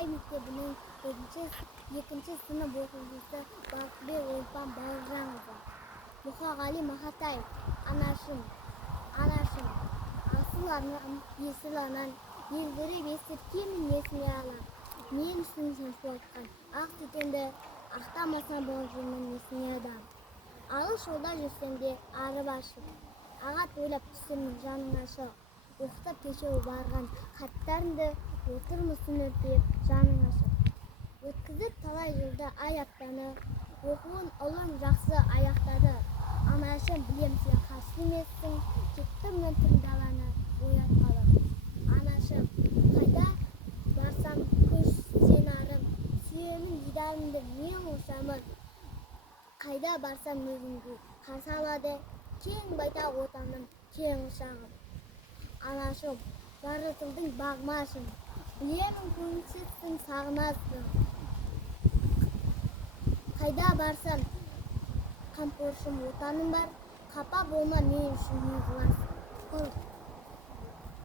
Абай мектебінің екінші сынып оқушысы Бақытбек Ойпан Бауыржанова. Мұқағали Мақатаев: анашым, асыл анам, есіл анам, елдіріп естірткенін есіме алам. Мен үшін шашып отқан ақ түтінді ақтамасам болып жүрмін есіне адам. Алыс жолда жүрсем де арып ашып, ағат ойлап түсімнің жаның ашық. Оқытып кешеу барған хаттарыңды отырмысың өтпеп жаның ашық. Өткізіп талай жылда ай аптаны, оқуын ұлың жақсы аяқтады. Анашым, білем сен қарсы емессің, кеттім мен тым даланы оятқалы. Анашым, қайда барсам көш сен арым, сүйемін дидарыңды мен ошамын. Қайда барсам өзіңді қарсы алады, кең байтақ отаным, кең шағым. Анашым, жаратылдың бағмашым, білемін көңілсізсің, сағынасың. Қайда барсам қамқоршым отаным бар, қапа болма мен үшін не қыласың.